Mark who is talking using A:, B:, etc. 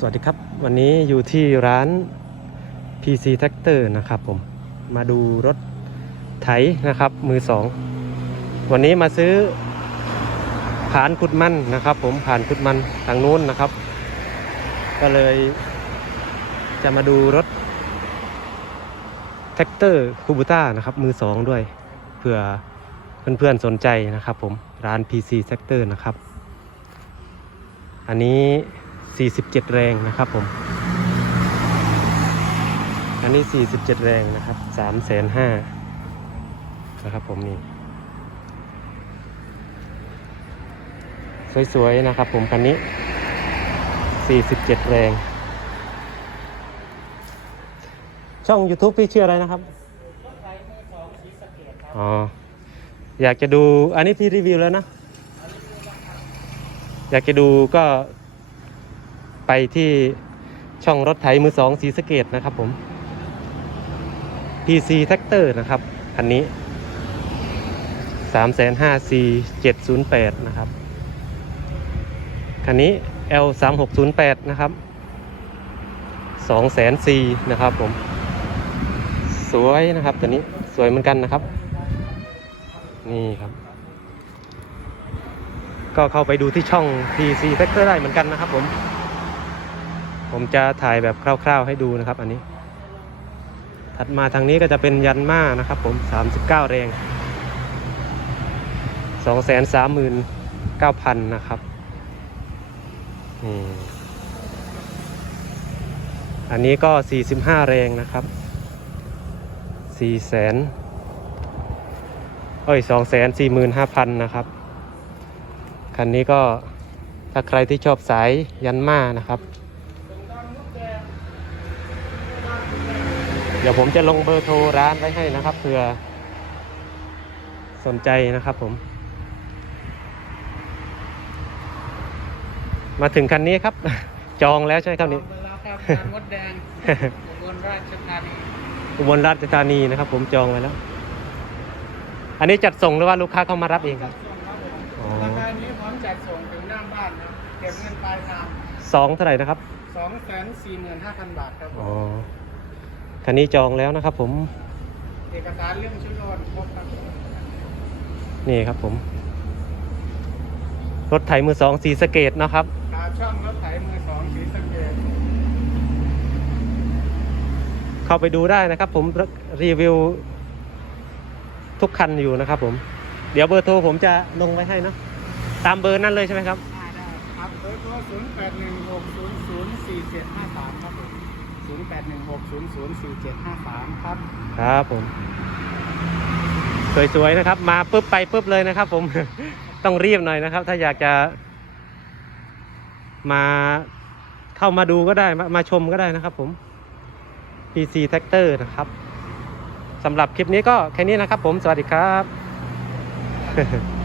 A: สวัสดีครับ วันนี้อยู่ที่ร้าน PC Tractor นะครับผมมาดูรถไถนะครับ มือสอง วันนี้มาซื้อผานขุดมันนะครับ ผมผ่านขุดมันทางนู้นนะครับ ก็เลยจะมาดูรถแท็กเตอร์คูบูต้านะครับ มือสองด้วยเผื่อเพื่อนๆสนใจนะครับ ผมร้าน PC Tractor นะครับ อันนี้ 47 แรงนะครับผม อันนี้ 47 แรงนะครับ3แสนห้านะครับผมนี่ สวยๆนะครับผมคันนี้ 47 แรง ช่อง YouTube พี่ชื่ออะไรนะครับ อ๋อ อยากจะดู อันนี้พี่รีวิวแล้วนะ อยากจะดูก็ ไปที่ช่องรถไถมือสองสีสเกตนะครับผม PC Tractor นะครับอันนี้ 3 5 4 7 0 8 นะครับ คันนี้ L 3 6 0 8 นะครับ2 4 0 0 0นะครับผม สวยนะครับตัวนี้สวยเหมือนกันนะครับ นี่ครับ ก็เข้าไปดูที่ช่อง PC Factor ได้เหมือนกันนะครับผม ผมจะถ่ายแบบคร่าว ๆ ให้ดูนะครับ อันนี้ ถัดมาทางนี้ก็จะเป็นยันมานะครับผม39 แรง239,000 นะครับนี่อันนี้ก็ 45 แรงนะครับ 4 แสนเอ้ย245,000 นะครับ คันนี้ก็ถ้าใครที่ชอบสายยันมานะครับ เดี๋ยวผมจะลงเบอร์โทรร้านไว้ให้นะครับเผื่อสนใจนะครับผม มาถึงคันนี้ครับ จองแล้วใช่ไหมครับนี่
B: เวลาครับงานมดแดงอุบลราชธานี
A: อุบลราชธานีนะครับ ผมจองไว้แล้ว อันนี้จัดส่งหรือว่าลูกค้าเข้ามารับเองครับอ๋อ
B: ราคานี้พร้อมจัดส่งถึงหน้าบ้านครับเก็บเงินปลายทาง
A: สองเท่าไหร่นะครับ
B: สองแสนสี่หมื่นห้าพันบาทครับผ
A: อ๋อ
B: ม
A: คันนี้จองแล้วนะครับผม
B: เอกสารเรื่องชุดโอนครบครับ
A: นี่ครับผม รถไถมือสองสีสะเกตนะครับ
B: ขาช่องรถไถมือสองสีสะเกด
A: เข้าไปดูได้นะครับ ผมรีวิว ทุกคันอยู่นะครับ ผม เดี๋ยวเบอร์โทรผมจะลงไว้ให้เนอะตามเบอร์นั่นเลยใช่ไหมครับ
B: ได้ได้ครับเบอร์โทรศูนย์แปดหนึ่งหกศูนย์ศูนย์สี่เจ็ดห้าสามครับผม ศูนย์แปดหนึ่งหกศูนย์ศูนย์สี่เจ็ดห้าสามครับ
A: ครับผม สวยๆนะครับ มาปุ๊บไปปุ๊บเลยนะครับ ผม ต้องรีบหน่อยนะครับ ถ้าอยากจะ มาเข้ามาดูก็ได้มามาชมก็ได้นะครับ ผม PC Tractor นะครับสำหรับคลิปนี้ก็แค่นี้นะครับ ผม สวัสดีครับ